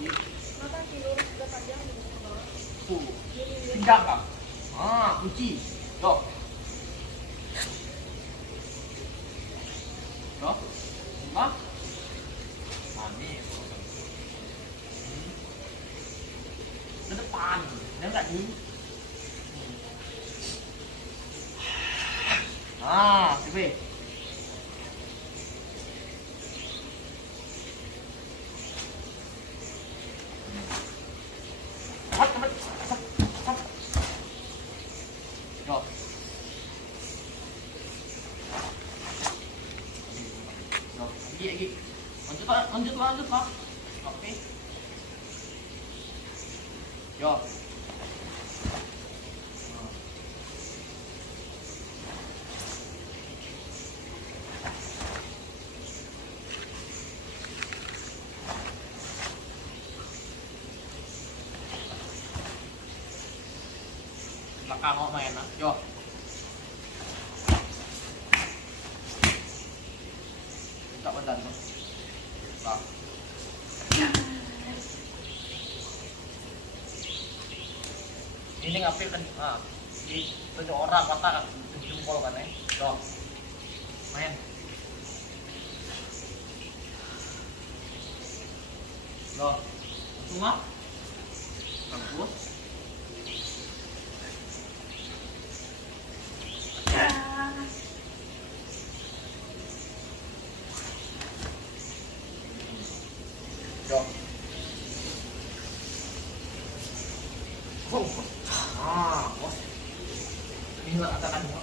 Mata sih lurus juga panjang di bawah. Tuh, Gini, gini. tegak kak. Kunci. Yo. Yo. Lima. Manis. Ke depan. Ini enggak di. Sip. Cepat. Yo. Yo, lagi. Lanjut Pak. Oke. Yo. Belakang kok main ah. Yo. Enggak benar tuh. Nah. Ini ngapil kan di tujuh orang patah jempol kan ya. Yo. Main. Yo. Semua. Bagus. Yo. Bos. Ini enggak ada kan.